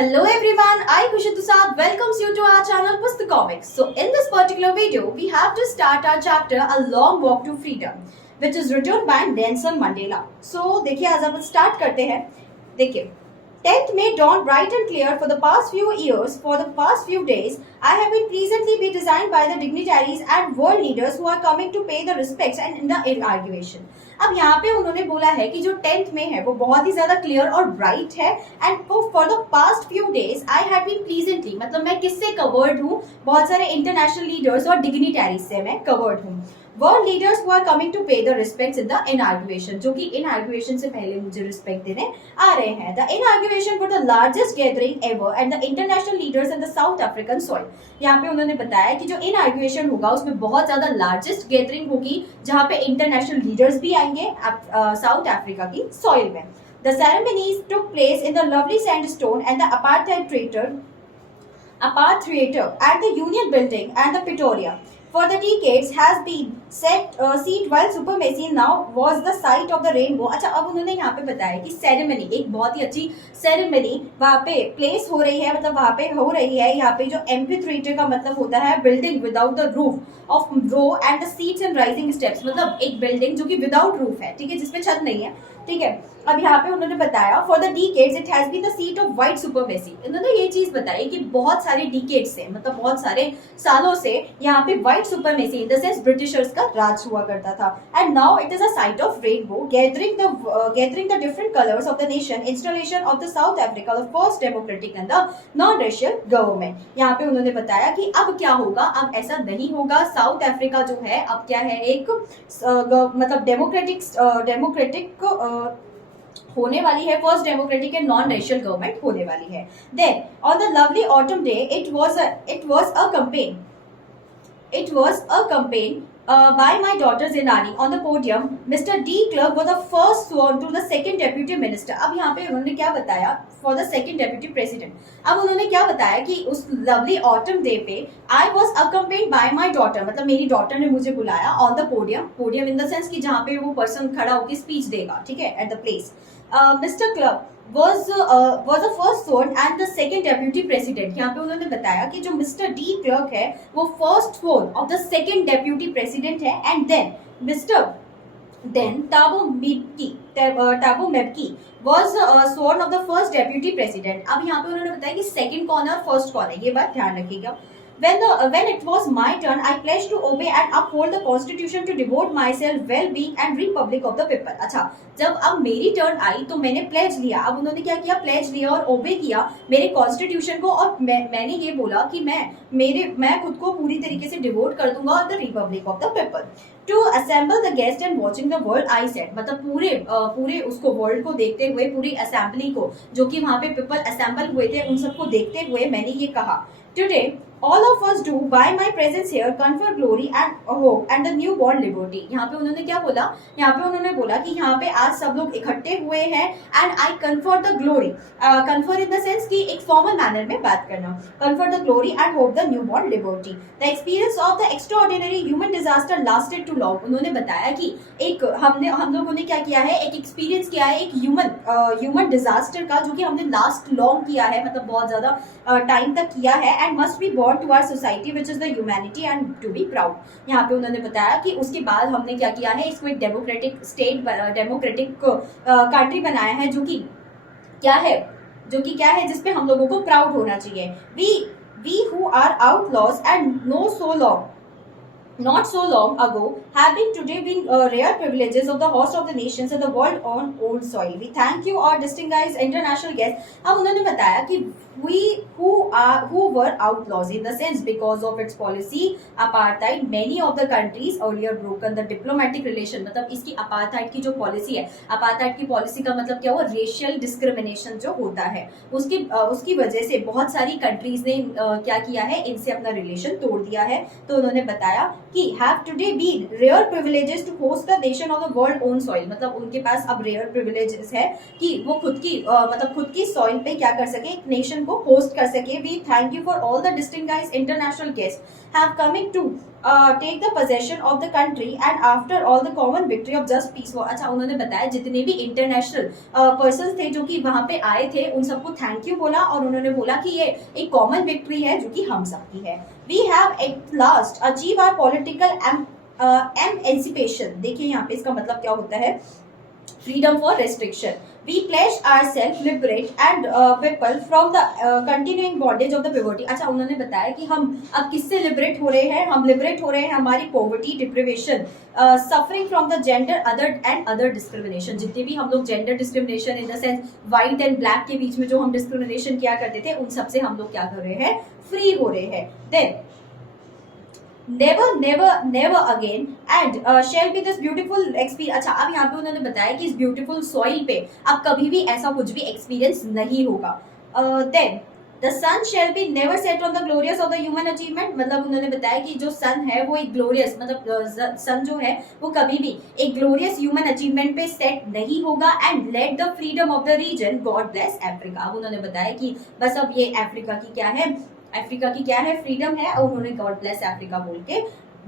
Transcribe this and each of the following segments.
Hello everyone, I Kushi Tusad welcomes you to our channel Pustak Comics. So in this particular video, we have to start our chapter A Long Walk to Freedom, which is written by Nelson Mandela. So देखिए आज हम start करते हैं. देखिए 10th May dawned bright and clear for the past few years. For the past few days, I have been pleasantly be designed by the dignitaries and world leaders who are coming to pay the respects and in the inauguration. अब यहाँ पे उन्होंने बोला है कि जो 10th में है वो बहुत ही ज्यादा क्लियर और ब्राइट है and for the past few days I have been pleasantly मतलब मैं किससे कवर्ड हूँ, बहुत सारे इंटरनेशनल लीडर्स और डिग्निटरीज से मैं कवर्ड हूँ. World leaders who are coming to pay the respects in the inauguration, जो कि इनॉग्रेशन से पहले मुझे रिस्पेक्ट देने आ रहे हैं. The inauguration for the largest gathering ever and the international leaders in the South African soil. यहाँ पे उन्होंने बताया कि जो इनॉग्रेशन होगा उसमें बहुत ज्यादा लार्जेस्ट गैदरिंग होगी जहाँ पे इंटरनेशनल लीडर्स भी आएंगे साउथ अफ्रीका की सॉइल में. The ceremonies took place in the lovely sandstone and the apartheid at the Union Building and the Pretoria. For the decades has been seat while supremacy now was the site of the rainbow. अच्छा, अब उन्होंने यहाँ पे बताया कि ceremony, एक बहुत ही अच्छी सेरेमनी वहाँ पे प्लेस हो रही है, मतलब वहाँ पे हो रही है. यहाँ पे जो एम्फीथिएटर का मतलब होता है building without the roof of row and the seats and rising steps, मतलब एक बिल्डिंग जो कि विदाउट रूफ है, ठीक है, जिसपे छत नहीं है, ठीक है. अब यहाँ पे उन्होंने बताया for the decades it has been the seat of white supremacy. उन्होंने ये चीज बताई कि बहुत सारे डिकेड्स से मतलब बहुत सारे सालों से यहाँ पे white supremacy in the sense Britishers का राज हुआ करता था. And now it is a site of rainbow gathering the different colours of the nation, installation of the south Africa the first democratic and the non racial government. यहाँ पे उन्होंने बताया कि अब क्या होगा, अब ऐसा नहीं होगा. साउथ अफ्रीका जो है अब क्या है, एक मतलब डेमोक्रेटिक होने वाली है, first democratic and non racial government होने वाली है. Then on the lovely autumn day it was a campaign by my daughter Zinani on the podium. Mr. D. Clerk was the first sworn to the second deputy minister. अब यहाँ पे उन्होंने क्या बताया for the second deputy president. अब उन्होंने क्या बताया कि उस lovely autumn day पे I was accompanied by my daughter, मतलब मेरी डॉटर ने मुझे बुलाया on the podium in the sense कि जहाँ पे वो पर्सन खड़ा होकर स्पीच देगा, ठीक है, at the place. Mr. Clerk was the first sworn and the second deputy president. यहाँ पे उन्होंने बताया कि जो मिस्टर डी क्लर्क है वो first sworn of the second deputy president है. And then Thabo Mbeki was sworn of the first deputy president. अब यहाँ पे उन्होंने बताया कि सेकंड कौन है और फर्स्ट कौन है, ये बात ध्यान रखिएगा. When it was my turn, I pledged to obey and uphold the constitution to devote myself well-being and republic of the people. अच्छा, जब अब मेरी टर्न आई तो मैंने प्लेज लिया. अब उन्होंने क्या किया, प्लेज लिया और ओबे किया मेरे कॉन्स्टिट्यूशन को, और मैंने ये बोला कि मैं खुद को पूरी तरीके से डिवोट कर दूंगा और the republic of the people. To assemble the guest and watching the world I said, मतलब पूरे उसको वर्ल्ड को देखते हुए, पूरी असेंबली को जो कि वहां पे पीपल असेंबल हुए थे उन सबको देखते हुए मैंने ये कहा, today all of us do by my presence here confer glory and hope and the newborn liberty. यहाँ पे उन्होंने क्या बोला, यहाँ पे उन्होंने बोला कि यहाँ पे आज सब लोग इकट्ठे हुए हैं and I confer the glory, confer in the sense कि एक formal manner में बात करना, confer the glory and hope the newborn liberty. The experience of the extraordinary human disaster lasted too long. उन्होंने बताया कि एक हम लोगों ने क्या किया है, एक एक्सपीरियंस किया है एक ह्यूमन डिजास्टर का, जो कि हमने लास्ट लॉन्ग किया है, मतलब बहुत ज्यादा टाइम तक किया है. And must be born to our society which is the humanity and to be proud. यहाँ पे उन्होंने बताया कि उसके बाद हमने क्या किया है, इसको एक डेमोक्रेटिक स्टेट, डेमोक्रेटिक कंट्री बनाया है, जो कि क्या है जिसपे हम लोगों को प्राउड होना चाहिए. We who are outlaws and not so long ago having today been rare privileges of the host of the nations and the world on old soil. We thank you our distinguished international guests. अब उन्होंने बताया कि we who were outlaws in the sense because of its policy apartheid, many of the countries earlier broken the diplomatic relation. मतलब इसकी apartheid की जो policy है, apartheid की पॉलिसी का मतलब क्या हुआ, रेशियल डिस्क्रिमिनेशन जो होता है, उसकी वजह से बहुत सारी कंट्रीज ने क्या किया है, इनसे अपना रिलेशन तोड़ दिया है. तो उन्होंने बताया कि have today been rare privileges to host the nation of the world own soil, मतलब उनके पास अब रेयर प्रिविलेजेस है कि वो खुद की सॉइल पे क्या कर सके, एक नेशन को होस्ट कर सके. We thank you for all the distinguished international guest have coming to take the possession of the country and after all the common victory of just peace war। अच्छा, उन्होंने बताया जितने भी इंटरनेशनल पर्सन थे जो कि वहां पे आए थे उन सबको थैंक यू बोला और उन्होंने बोला कि ये एक कॉमन विक्ट्री है जो कि हम सबकी है। We have at last achieve our political emancipation. देखिए यहाँ पे इसका मतलब क्या होता है, freedom for restriction. We pledge ourselves liberate and people from the continuing bondage of the poverty। अच्छा, उन्होंने बताया कि हम अब किससे लिबरेट हो रहे हैं, हम लिबरेट हो रहे हैं हमारी poverty, deprivation, suffering from the gender other and other discrimination. जितने भी हम लोग gender discrimination in the sense white and black के बीच में जो हम डिस्क्रिमिनेशन किया करते थे उन सबसे हम लोग क्या कर रहे हैं, फ्री हो रहे हैं। Then never again and shall be this beautiful experience। अच्छा, अब यहाँ पे उन्होंने बताया कि इस ब्यूटीफुल सॉइल पे अब कभी भी ऐसा कुछ भी एक्सपीरियंस नहीं होगा। Then the sun shall be never set on the glorious of the human achievement. मतलब उन्होंने बताया कि जो सन है वो एक ग्लोरियस, मतलब सन जो है वो कभी भी एक ग्लोरियस ह्यूमन अचीवमेंट पे सेट नहीं होगा। And let the freedom of the reason, God bless Africa. अब उन्होंने बताया कि बस अब ये अफ्रीका की क्या है, अफ्रीका की क्या है, फ्रीडम है, और उन्होंने गॉड ब्लेस अफ्रीका बोल के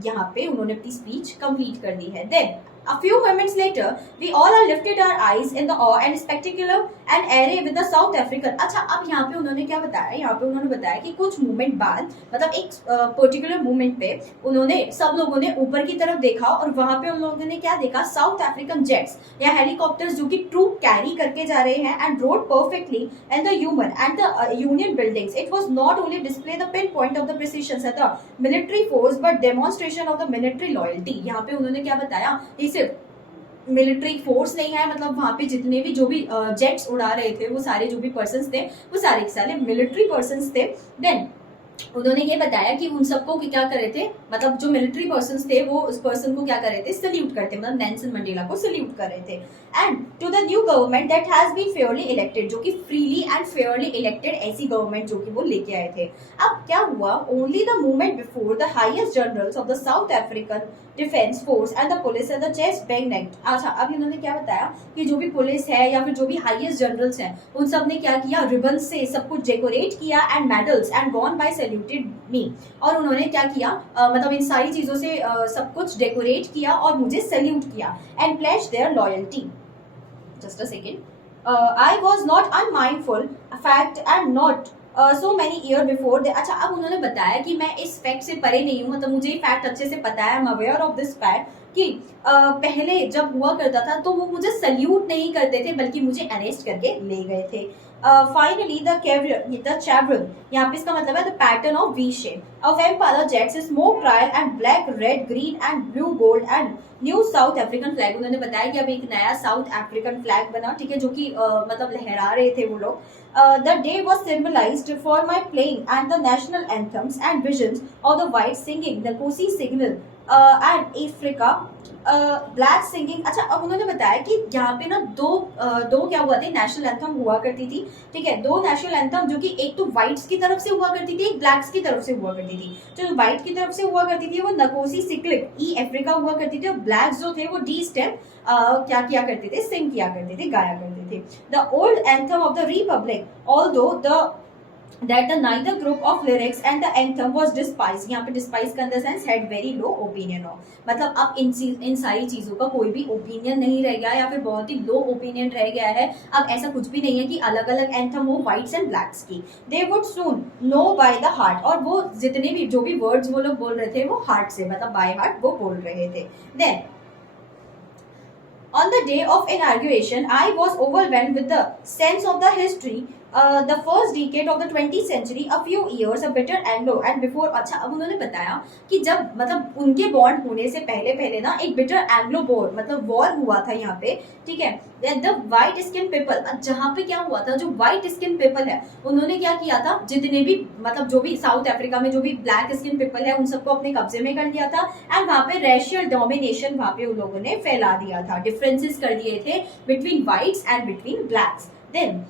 यहाँ पे उन्होंने अपनी स्पीच कंप्लीट कर दी है। Then a few moments later we all are lifted our eyes in the awe and spectacular and array with the South African। अच्छा, अब यहाँ पे उन्होंने क्या बताया, यहाँ पे उन्होंने बताया कि कुछ मूवमेंट बाद, मतलब एक पर्टिकुलर मूवमेंट पे उन्होंने सब लोगों ने ऊपर की तरफ देखा और वहां पे उन लोगों ने क्या देखा, साउथ अफ्रीकन जेट्स या हेलीकॉप्टर्स जो कि ट्रूप कैरी करके जा रहे हैं and road perfectly and the human and the union buildings. It was not only display the pin point of the precision of the military force but demonstration of the military loyalty. यहाँ पे उन्होंने क्या बताया, सिर्फ military force नहीं है, मतलब वहां पे जितने भी जो भी जेट्स उड़ा रहे थे वो सारे जो भी पर्सन्स थे वो सारे के सारे मिलिट्री पर्सन्स थे। देन उन्होंने ये बताया कि उन सबको क्या कर रहे थे, मतलब जो मिलिट्री पर्सन्स थे वो उस पर्सन को क्या कर रहे थे, सल्यूट करते, मतलब नेल्सन मंडेला को सल्यूट कर रहे थे। And to the new government that has been fairly elected, जो कि फ्रीली एंड फेयरली इलेक्टेड ऐसी गवर्नमेंट जो कि वो लेके आए थे। अब क्या हुआ, only the movement before the highest generals of the South African defence force and the police and the chest bag next. अच्छा, अभी उन्होंने क्या बताया कि जो भी पुलिस है या फिर जो भी हाईएस्ट जनरल्स हैं उन सब ने क्या किया, रिबन से सब कुछ डेकोरेट किया and medals and gone by saluted me. और उन्होंने क्या किया, मतलब इन सारी चीजों से सब कुछ डेकोरेट किया और मुझे सैल्यूट किया and pledge their loyalty. Just a second. I was not unmindful fact and not so many year before the। अच्छा, अब उन्होंने बताया कि मैं इस फैक्ट से परे नहीं हूँ, मतलब मुझे ये फैक्ट अच्छे से पता है, I'm aware of this fact कि पहले जब हुआ करता था तो वो मुझे सल्यूट नहीं करते थे बल्कि मुझे अरेस्ट करके ले गए थे। फाइनली द चैवरन, यहाँ पे इसका मतलब है the pattern of V shape of Impala jets, smoke trial and black red green and blue gold and new South African flag. उन्होंने बताया कि अब एक नया साउथ अफ्रीकन फ्लैग बना, ठीक है, जो कि मतलब लहरा रहे थे वो लोग। The day was symbolised for my playing and the national anthems and visions of the white singing the Kosi signal and Africa black singing. अच्छा, अब उन्होंने बताया कि यहाँ पे ना दो क्या हुआ थे, नेशनल एंथम हुआ करती थी, ठीक है, दो नेशनल एंथम जो कि एक तो व्हाइट्स की तरफ से हुआ करती थी, एक ब्लैक्स की तरफ से हुआ करती थी। जो व्हाइट की तरफ से हुआ करती थी वो नकोसी सिक्लिक ई अफ्रीका हुआ करती थी और ब्लैक्स जो थे वो डी स्टेप क्या किया करते थे, सिंग किया करते थे, गाया करते थे। The old anthem of the Republic although the that the neither group of lyrics and the anthem was despised। यहाँ पे despised का sense had very low opinion of, मतलब अब इन सारी चीजों का कोई भी ओपिनियन नहीं रह गया या फिर बहुत ही लो ओपिनियन रह गया है। अब ऐसा कुछ भी नहीं है कि अलग अलग एंथम हो व्हाइट्स एंड ब्लैक्स की। They would soon know by the heart, और वो जितने भी जो भी वर्ड्स वो लोग बोल रहे थे वो हार्ट से, मतलब बाय हार्ट वो बोल रहे थे। Then on the day of inauguration, I was overwhelmed with the sense of the history, the first decade of the 20th century, a few years, a bitter Anglo and before। अच्छा, अब उन्होंने बताया कि जब मतलब उनके बॉन्ड होने से पहले ना एक बिटर एंग्लो वॉर, मतलब वॉर हुआ था यहाँ पे, ठीक है। द व्हाइट स्किन पीपल, जहाँ पे क्या हुआ था, जो व्हाइट स्किन पीपल है उन्होंने क्या किया था, जितने भी मतलब जो भी साउथ अफ्रीका में जो भी ब्लैक स्किन पीपल है उन सबको अपने कब्जे में कर लिया था एंड वहाँ पे रेशियल डोमिनेशन वहाँ पे उन लोगों ने फैला दिया था, डिफरेंसेस कर दिए थे between whites and between blacks. Then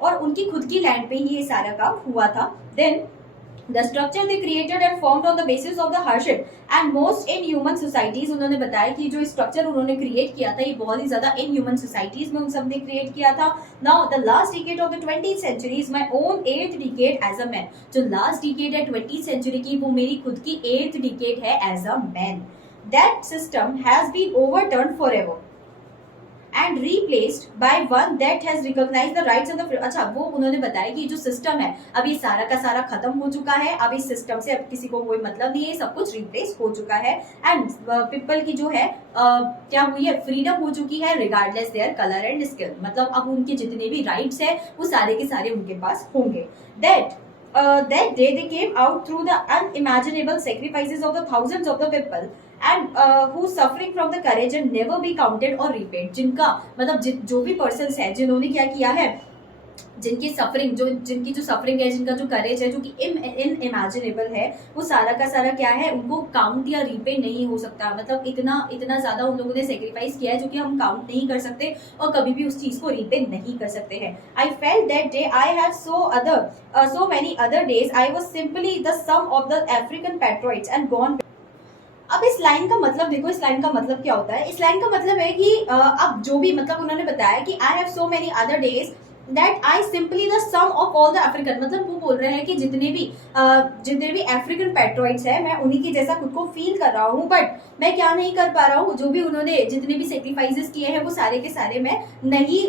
और उनकी खुद की लैंड पे ही ये सारा काम हुआ था। Then The structure they created and formed on the basis of the hardship and most inhuman societies, उन्होंने बताया कि जो स्ट्रक्चर उन्होंने क्रिएट किया था ये बहुत ही ज्यादा इनह्यूमन सोसाइटीज में उन सब ने क्रिएट किया था. Now the last decade of the 20th century is my own 8th decade as a man. जो लास्ट डिकेड है 20th century की वो मेरी खुद की 8th decade है as a man. That system has been overturned forever and replaced by one that has recognized the rights and the अच्छा वो उन्होंने बताया कि जो सिस्टम है अब ये सारा का सारा खत्म हो चुका है. अब इस सिस्टम से अब किसी को कोई मतलब नहीं है, सब कुछ रिप्लेस हो चुका है. एंड पीपल की जो है क्या हुई है, फ्रीडम हो चुकी है regardless their colour and skill. मतलब अब उनके जितने भी राइट्स है वो सारे के सारे उनके पास होंगे. That day they came out through the unimaginable sacrifices of the thousands of the people and whose suffering from the courage and never be counted or repaid. जिनका मतलब जो भी पर्सन्स है जिन्होंने क्या किया है, जिनकी सफरिंग जिनकी जो सफरिंग है, जिनका जो करेज है जो कि इमेजिनेबल है, वो सारा का सारा क्या है, उनको काउंट या रीपे नहीं हो सकता. मतलब इतना ज्यादा उन लोगों ने सेक्रीफाइस किया है जो कि हम काउंट नहीं कर सकते और कभी भी उस चीज को रीपे नहीं कर सकते हैं. I felt that day I have so many other days I was simply the sum of the African patriots and gone. अब इस लाइन का मतलब देखो, इस लाइन का मतलब क्या होता है. इस लाइन का मतलब है कि अब जो भी मतलब उन्होंने बताया कि I have so many other days that I simply the sum of all the African. मतलब वो बोल रहे हैं कि जितने भी अफ्रीकन पेट्रॉइड्स है मैं उन्हीं के जैसा खुद को फील कर रहा हूँ, बट मैं क्या नहीं कर पा रहा हूँ. जो भी उन्होंने जितने भी सेक्रीफाइसेस किए हैं वो सारे के सारे मैं नहीं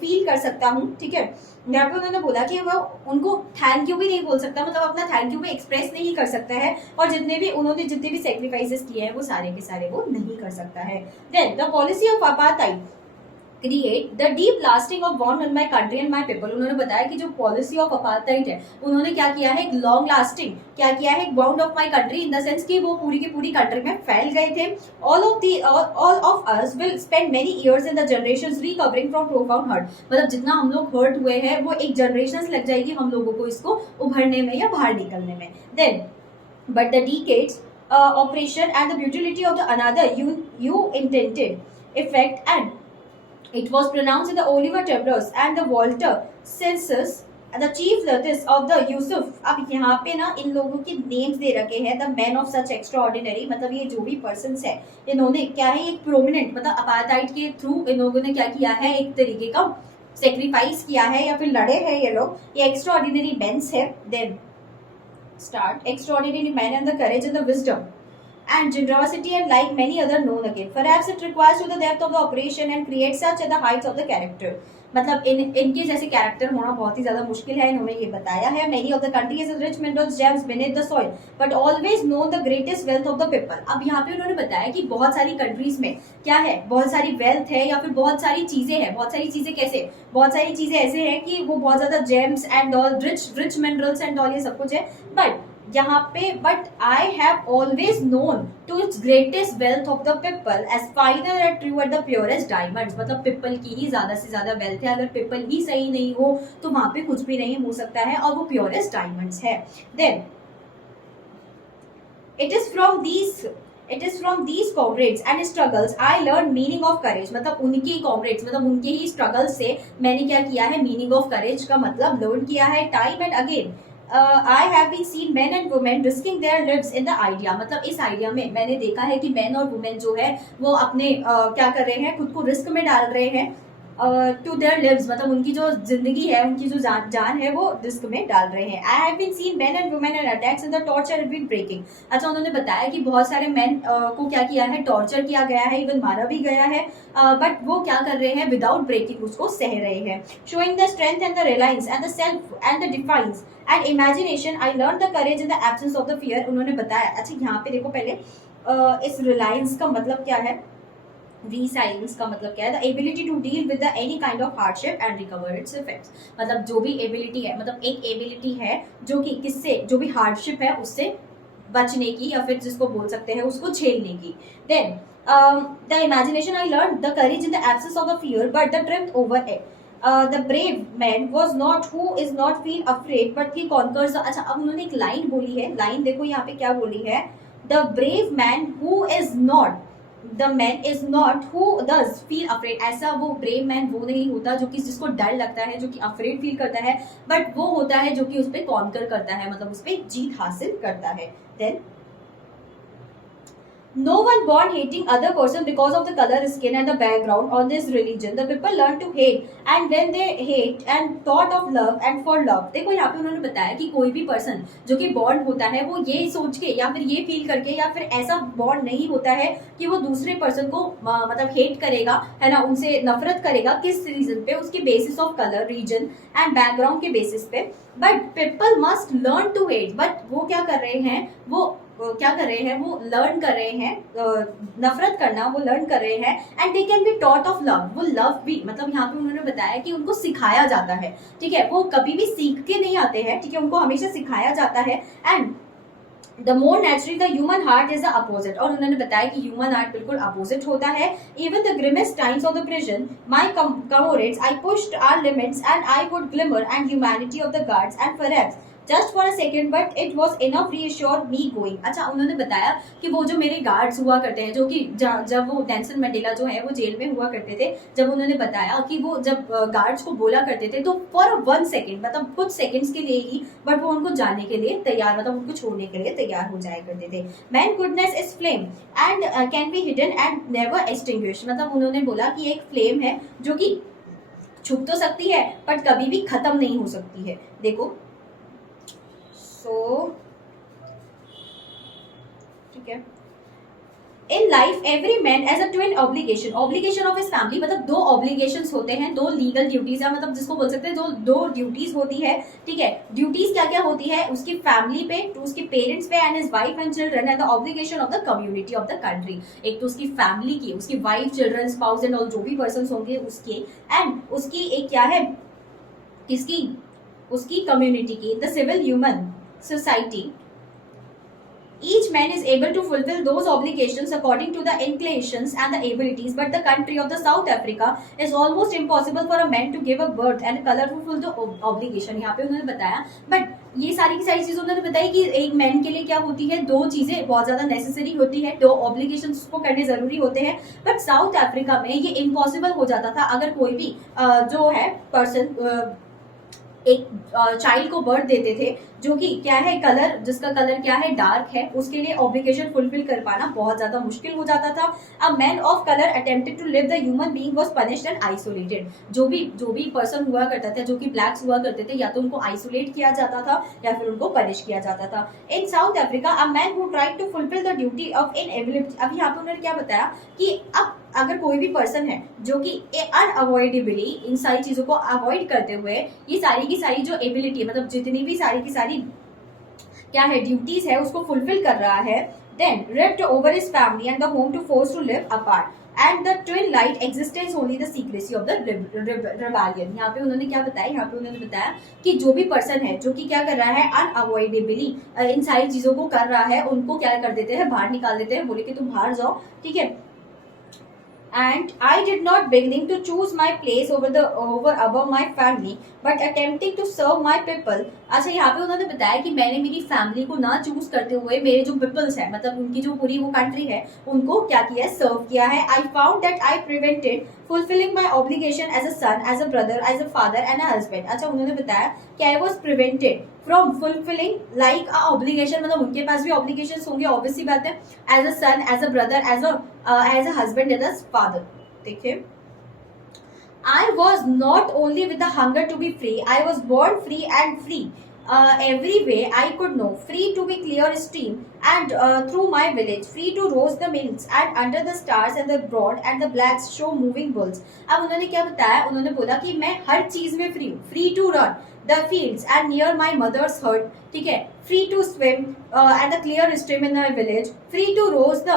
फील कर सकता हूँ. ठीक है, यहाँ पे उन्होंने बोला कि वो उनको थैंक यू भी नहीं बोल सकता, मतलब अपना थैंक यू भी एक्सप्रेस नहीं कर सकता है, और उन्होंने जितने भी सेक्रीफाइसेस किए हैं वो सारे के सारे वो नहीं कर सकता है. Then the policy of apartheid create the deep lasting of bond in my country and my people. उन्होंने बताया कि जो पॉलिसी ऑफ अपार्थाइड है उन्होंने क्या किया है, एक लॉन्ग लास्टिंग क्या किया है, एक bond of my country in the sense कि वो पूरी की पूरी कंट्री में फैल गए थे. All of us will spend many years in the generations recovering from profound hurt. मतलब जितना हम लोग हर्ट हुए हैं वो एक जनरेशन लग जाएगी हम लोगों को इसको उभरने में या बाहर निकलने में. Then but the decades operation and the futility of the another you intended effect, and it was pronounced in the Oliver Tebros and the Walter Census the chief justice of the Yusuf. अब यहाँ पे ना इन लोगों के names दे रखे हैं, the man of such extraordinary. मतलब ये जो भी पर्सन्स है इन्होंने क्या है, एक प्रोमिनेंट मतलब अपार्थाइड के थ्रू इन लोगों ने क्या किया है, एक तरीके का सेक्रीफाइस किया है या फिर लड़े हैं ये लोग. ये एक्स्ट्राऑर्डिनरी मेंस है. Then start extraordinary man and the courage and the wisdom and generosity and like many other known again. Perhaps it requires to the depth of the operation and create such at the heights of the character. मतलब इनके जैसे character होना बहुत ही ज्यादा मुश्किल है, इन्होंने ये बताया है. Many of the countries is rich minerals James beneath the soil but always know the greatest wealth of the people. अब यहाँ पे उन्होंने बताया कि बहुत सारी कंट्रीज में क्या है, बहुत सारी वेल्थ है या फिर बहुत सारी चीजें हैं. बहुत सारी चीजें कैसे, बहुत सारी चीजें ऐसे हैं कि वो बहुत ज्यादा gems and all rich minerals and all ये सब कुछ है. बट यहाँ पे but I have always known to its greatest wealth of the people as final and true at the purest diamonds. मतलब पीपल की ही ज्यादा से ज्यादा वेल्थ है. अगर पीपल ही सही नहीं हो तो वहां पे कुछ भी नहीं हो सकता है, और वो प्योरेस्ट डायमंड्स है. Then it is from these comrades and struggles I learned meaning of courage. मतलब उनके comrades मतलब उनके ही struggles से मैंने क्या किया है, meaning of courage का मतलब learn किया है. time and again I have been seen men and women risking their lives in the idea. मतलब इस आइडिया में मैंने देखा है कि मैन और वुमेन जो है वो अपने क्या कर रहे हैं, खुद को रिस्क में डाल रहे हैं. टू देयर लिव्स मतलब उनकी जो जिंदगी है, उनकी जो जान है वो रिस्क में डाल रहे हैं. I have been seen men and women and attacks in the torture been breaking. अच्छा उन्होंने बताया कि बहुत सारे मेन को क्या किया है, टॉर्चर किया गया है, इवन मारा भी गया है, बट वो क्या कर रहे हैं, विदाउट ब्रेकिंग उसको सह रहे हैं. Showing the strength and the Reliance and the self and the defines and imagination I learn the courage in the absence of the fear. उन्होंने बताया. अच्छा यहाँ पे देखो पहले इस रिलायंस का मतलब क्या है, resilience का मतलब क्या है, the ability to deal with any kind of hardship and recover its effects. मतलब जो भी एबिलिटी है, मतलब एक एबिलिटी है जो कि किससे, जो भी हार्डशिप है उससे बचने की या फिर जिसको बोल सकते हैं उसको झेलने की. Then the imagination I learn the courage in the absence of the fear but the triumph over it. The brave man was not who is not feel afraid but he conquers. अच्छा अब उन्होंने एक line बोली है, line देखो यहाँ पे क्या बोली है, the brave man who is not the man is not who does feel afraid, ऐसा वो ब्रेव मैन वो नहीं होता जो कि जिसको डर लगता है, जो कि अफ्रेड फील करता है, बट वो होता है जो कि उस पर कॉन्कर करता है, मतलब उस पर जीत हासिल करता है. Then no one born hating other person because of the color, skin and the background on this religion. The people learn to hate and when they hate and thought of love and for love. देखो यहाँ पे उन्होंने बताया कि कोई भी person जो कि बॉन्ड होता है वो ये सोच के या फिर ये फील करके या फिर ऐसा बॉन्ड नहीं होता है कि वो दूसरे पर्सन को मतलब हेट करेगा, है ना, उनसे नफरत करेगा. किस रीजन पे? उसके basis of colour, region and background के बेसिस पे. But people must learn to hate, but वो क्या कर रहे हैं, वो क्या कर रहे हैं, वो लर्न कर रहे हैं नफरत करना, वो लर्न कर रहे हैं. And they can be taught of love, वो लव भी मतलब यहाँ पे उन्होंने बताया कि उनको सिखाया जाता है. ठीक है, वो कभी भी सीख के नहीं आते हैं. ठीक है, उनको हमेशा सिखाया जाता है. And the more naturally the human heart is the opposite, और उन्होंने बताया कि ह्यूमन हार्ट बिल्कुल अपोजिट होता है. Even the grimmest times of the prison my comrades I pushed our limits and I could glimmer and humanity of the guards and perhaps just for a second but it was enough reassure me going. अच्छा, उन्होंने बताया कि वो जो मेरे guards हुआ करते हैं, जो कि जब वो नेल्सन मंडेला जो है वो जेल में हुआ करते थे, जब उन्होंने बताया कि वो जब गार्ड्स को बोला करते थे तो फॉर 1 सेकेंड मतलब कुछ सेकेंड्स के लिए ही, बट वो उनको जाने के लिए तैयार, मतलब उनको छोड़ने के लिए तैयार हो जाया करते थे. Man goodness is flame and can be hidden and never extinguish, मतलब उन्होंने बोला कि एक फ्लेम है जो कि छुप तो सकती है बट कभी भी खत्म नहीं हो सकती है. देखो ठीक है, in life every man has a twin obligation, obligation of his family, मतलब 2 ऑब्लिगेशंस होते हैं, 2 लीगल ड्यूटीज है, मतलब जिसको बोल सकते हैं 2 ड्यूटीज होती है. ठीक है, ड्यूटीज क्या क्या होती है? उसकी फैमिली पे, तो उसके पेरेंट्स पे and his wife and children and the obligation of the community of the country. एक तो उसकी फैमिली की, उसकी wife, children, spouse and all जो भी पर्सन होंगे उसके, एंड उसकी एक क्या है, किसकी? उसकी कम्युनिटी की. The civil human society, each man is able to fulfill those obligations according to the inclinations and the abilities, but the country of the South Africa is almost impossible for a man to give a birth and colorful the obligation. यहाँ पे उन्होंने बताया, but ये सारी की सारी चीजें उन्होंने बताई कि एक मैन के लिए क्या होती है, 2 चीजें बहुत ज्यादा नेसेसरी होती है, 2 ऑब्लिगेशन उसको करने जरूरी होते हैं. बट साउथ अफ्रीका में ये इम्पॉसिबल हो जाता था अगर कोई भी जो है पर्सन एक चाइल्ड को बर्थ देते थे जो कि क्या है, कलर, जिसका कलर क्या है, डार्क है, उसके लिए ऑब्लिगेशन फुलफिल कर पाना बहुत ज्यादा मुश्किल हो जाता था. A man of colour attempted to live the human being was punished and isolated. जो भी पर्सन हुआ करता था, जो कि ब्लैक्स हुआ करते थे, या तो उनको आइसोलेट किया जाता था या फिर उनको पनिश किया जाता था. In South Africa a man who tried to fulfil the duty of inability. अब यहाँ पे उन्होंने क्या बताया कि अब अगर कोई भी पर्सन है जो कि अनअवॉइडेबली इन सारी चीजों को अवॉइड करते हुए ये सारी की सारी जो एबिलिटी, मतलब जितनी भी सारी की सारी क्या है ड्यूटीज है उसको फुलफिल कर रहा है, then ripped over his family and the home to force to live apart and the twin light existence only the secrecy of the rebellion. यहाँ पे उन्होंने क्या बताया, यहाँ पे उन्होंने बताया कि जो भी पर्सन है जो कि क्या कर रहा है, अनअवॉइडेबली इन सारी चीजों को कर रहा है, उनको क्या कर देते हैं, बाहर निकाल देते हैं, बोले कि तुम बाहर जाओ. ठीक है, and I did not beginning to choose my place over above my family but attempting to serve my people. अच्छा, यहाँ पे उन्होंने बताया कि मैंने मेरी फैमिली को ना चूज करते हुए मेरे जो पीपल्स है, मतलब उनकी जो पूरी वो कंट्री है, उनको क्या किया है, सर्व किया है. I found that I prevented fulfilling my obligation as a son, as a brother, as a father and a husband. अच्छा, उन्होंने बताया कि I was prevented from fulfilling like a obligation, मतलब उनके पास भी obligations होंगे, obviously बात है, as a son, as a brother, as a husband and as father. देखिए, I was not only with the hunger to be free, I was born free and free. Every way I could know, free to be clear stream and through my village, free to roast the mills and under the stars and the broad and the black show moving bulls. अब उन्होंने क्या बताया, उन्होंने बोला कि मैं हर चीज में फ्री हूँ, free to run the fields and near my mother's hut, ठीक है, free to swim at the clear stream in my village, free to roast the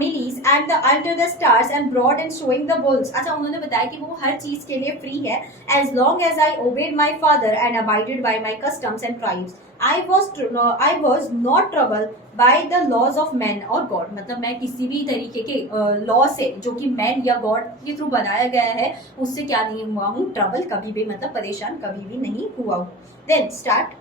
millies and the under the stars and broad and showing the bulls. अच्छा, उन्होंने बताया कि वो हर चीज के लिए फ्री है as long as I obeyed my father and abided by my customs and tribes. I was not troubled by the laws of man or God. मतलब मैं किसी भी तरीके के लॉ से जो कि मैन या गॉड के थ्रू बनाया गया है उससे क्या नहीं हुआ हूँ, ट्रबल कभी भी, मतलब परेशान कभी भी नहीं हुआ हूँ. Then start.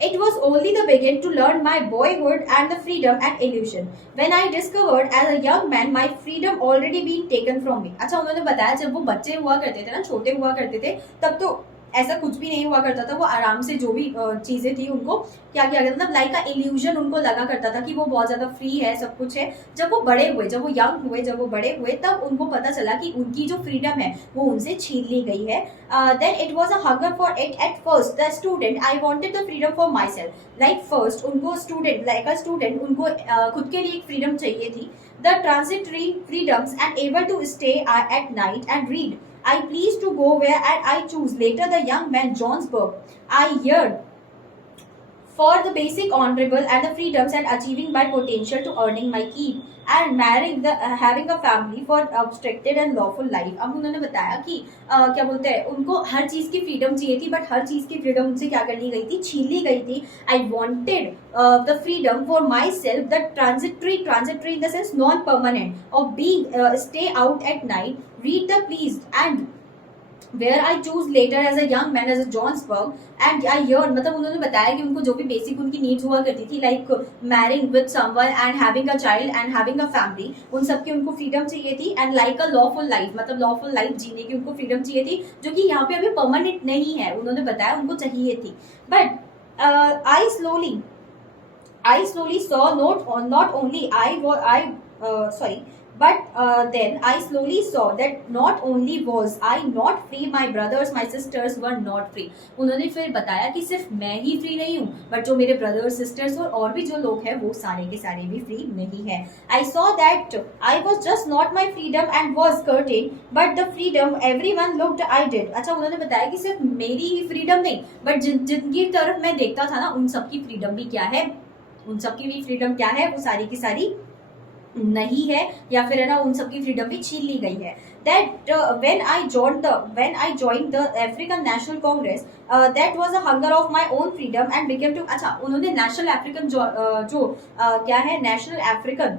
It was only the begin to learn my boyhood and the freedom and illusion. When I discovered as a young man my freedom already been taken from me. अच्छा उन्होंने बताया जब वो बच्चे हुआ करते थे ना, छोटे हुआ करते थे, तब तो ऐसा कुछ भी नहीं हुआ करता था। वो आराम से जो भी चीजें थी उनको क्या किया करता था, लाइक का इल्यूजन उनको लगा करता था कि वो बहुत ज्यादा फ्री है, सब कुछ है। जब वो बड़े हुए, जब वो यंग हुए, जब वो बड़े हुए, तब उनको पता चला कि उनकी जो फ्रीडम है वो उनसे छीन ली गई है। Then it was a hunger for it at first the student I wanted the freedom for myself. Like first उनको स्टूडेंट, लाइक अ स्टूडेंट, उनको खुद के लिए एक फ्रीडम चाहिए थी। The transitory freedoms and able to stay at night and read I please to go where and I choose. Later the young man Johnsburg, I yearned for the basic honorable and the freedoms and achieving my potential to earning my keep and marrying the having a family for obstructed and lawful life. अब उन्होंने बताया कि क्या बोलते हैं, उनको हर चीज की फ्रीडम चाहिए थी, बट हर चीज की फ्रीडम उनसे क्या कर ली गई थी, छीन ली गई थी। आई wanted the freedom for my self, the transitory in the sense non permanent, of being stay out at night, read the pleased and where I choose later as a young man as a Johnsburg and I yearn, मतलब उन्होंने बताया कि उनको जो भी basic उनकी needs हुआ करती थी, like marrying with someone and having a child and having a family, उन सब की उनको फ्रीडम चाहिए थी। And like a lawful life, मतलब लॉफुल लाइफ जीने की उनको फ्रीडम चाहिए थी, जो कि यहाँ पे अभी परमानेंट नहीं है, उन्होंने बताया उनको चाहिए थी। But I slowly saw not only but then I slowly saw that not only was I not free, my brothers, my sisters were not free. उन्होंने फिर बताया कि सिर्फ मैं ही फ्री नहीं हूँ, बट जो मेरे ब्रदर्स, सिस्टर्स और भी जो लोग हैं वो सारे के सारे भी फ्री नहीं है। I saw that I was just not my freedom and was curtained, but the freedom everyone looked I did. अच्छा उन्होंने बताया कि सिर्फ मेरी ही फ्रीडम नहीं, बट जिनकी तरफ मैं देखता था ना, उन सबकी फ्रीडम भी क्या है, उन सबकी भी फ्रीडम क्या है, वो सारी की सारी नहीं है, या फिर है ना उन सबकी फ्रीडम भी छीन ली गई है। That when I joined the African National Congress, that was a hunger of my own freedom and became to, अच्छा उन्होंने नेशनल अफ्रीकन क्या है, National African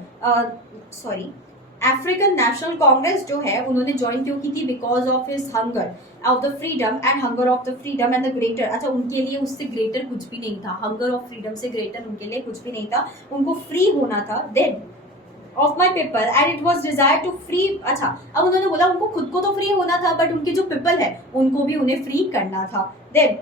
African National Congress जो है उन्होंने ज्वाइन क्यों की थी, because of his hunger of the freedom and hunger of the freedom and the greater. अच्छा उनके लिए उससे ग्रेटर कुछ भी नहीं था, हंगर ऑफ फ्रीडम से ग्रेटर उनके लिए कुछ भी नहीं था, उनको फ्री होना था। Then of my people and it was desire to free, अच्छा अब उन्होंने बोला उनको खुद को तो फ्री होना था, बट उनके जो पीपल है उनको भी उन्हें फ्री करना था। then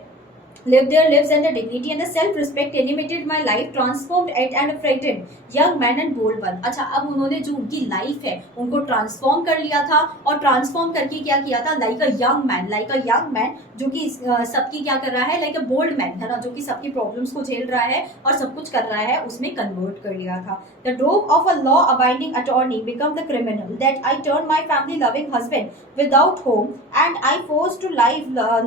live their lives and the dignity and the self-respect animated my life, transformed it and frightened young man and bold one। अच्छा अब उन्होंने जो उनकी लाइफ है उनको ट्रांसफॉर्म कर लिया था, और ट्रांसफॉर्म करके क्या किया था, लाइक अ यंग मैन जो कि सबकी क्या कर रहा है, लाइक अ बोल्ड मैन है ना, जो कि सबकी प्रॉब्लम्स को झेल रहा है और सब कुछ कर रहा है, उसमें कन्वर्ट कर लिया था। The drove of a law abiding attorney become the criminal, that I turn my family loving husband without home and I force to live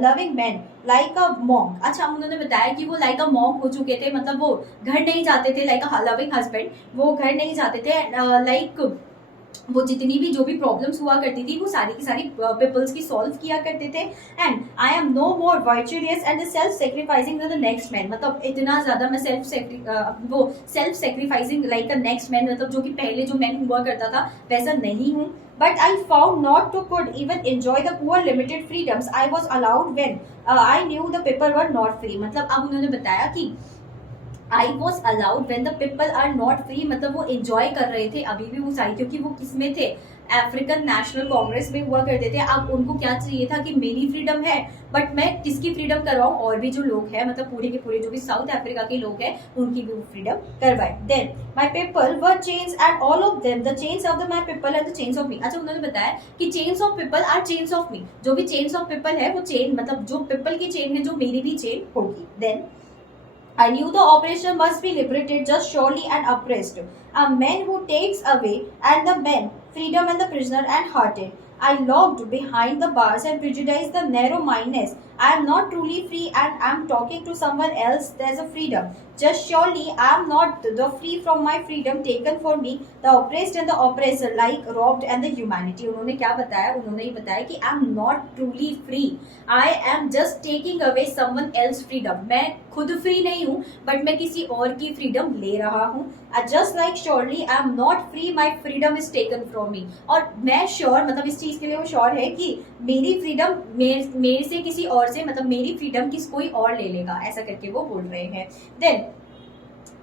loving man like a monk. अच्छा उन्होंने बताया कि वो लाइक अ मॉन्क हो चुके थे, मतलब वो घर नहीं जाते थे, लाइक अ लविंग हस्बैंड, वो घर नहीं जाते थे, लाइक वो जितनी भी जो भी प्रॉब्लम्स हुआ करती थी वो सारी की सारी पीपल्स की सॉल्व किया करते थे। And I am no more virtuous and self sacrificing the next man, मतलब इतना ज्यादा मैं self sacrificing like the next man, मतलब जो कि पहले जो मैन हुआ करता था वैसा नहीं हूँ। But I found not to could even enjoy the poor limited freedoms I was allowed when I knew the people were not free। मतलब अब उन्होंने बताया कि I was allowed when the people are not free, मतलब वो enjoy कर रहे थे अभी भी वो सारी, क्योंकि वो किस में थे, अफ्रीकन नेशनल कांग्रेस में हुआ करते थे। अब उनको क्या चाहिए था कि मेरी फ्रीडम है, बट मैं किसकी फ्रीडम करवाऊं, और भी जो लोग हैं, मतलब पूरे के पूरे जो भी साउथ अफ्रीका के लोग हैं उनकी भी वो फ्रीडम करवाए। Then my people were chains and all of them the chains of the my people and the chains of me. अच्छा उन्होंने बताया कि chains of people are chains of me, जो भी चेन्स ऑफ पीपल है वो chain, मतलब जो पीपल की चेन है जो मेरी भी चेन होगी। Then I knew the operation must be liberated just surely and oppressed. A man who takes away and the men, freedom and the prisoner and hearted. I locked behind the bars and prejudiced the narrow mindedness. I am not truly free and I am talking to someone else. There's a freedom. Just surely I am not the free from my freedom taken for me, the oppressed and the oppressor, like robbed and the humanity। उन्होंने क्या बताया, उन्होंने ये बताया कि I am not truly free. I am just taking away someone else freedom। मैं खुद free नहीं हूँ, बट मैं किसी और की फ्रीडम ले रहा हूँ। Just like surely I am not free, my freedom is taken from me। और मैं श्योर, मतलब इस चीज के लिए वो श्योर है कि मेरी फ्रीडम मेरे से किसी और और से मतलब मेरी फ्रीडम किस कोई और ले लेगा, ऐसा करके वो बोल रहे हैं। Then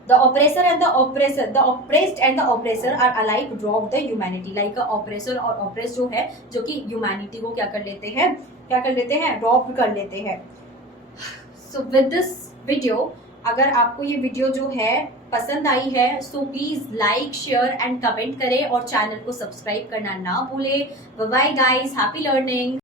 the oppressor and the oppressor, the oppressed and the oppressor are alike rob the humanity, like oppressor और oppressed जो है, जो कि ह्यूमैनिटी को क्या कर लेते हैं, रॉब कर लेते हैं। सो विद दिस वीडियो, अगर आपको ये वीडियो जो है पसंद आई है so please like, share and comment करें और चैनल को सब्सक्राइब करना ना भूले। Bye bye guys, happy learning.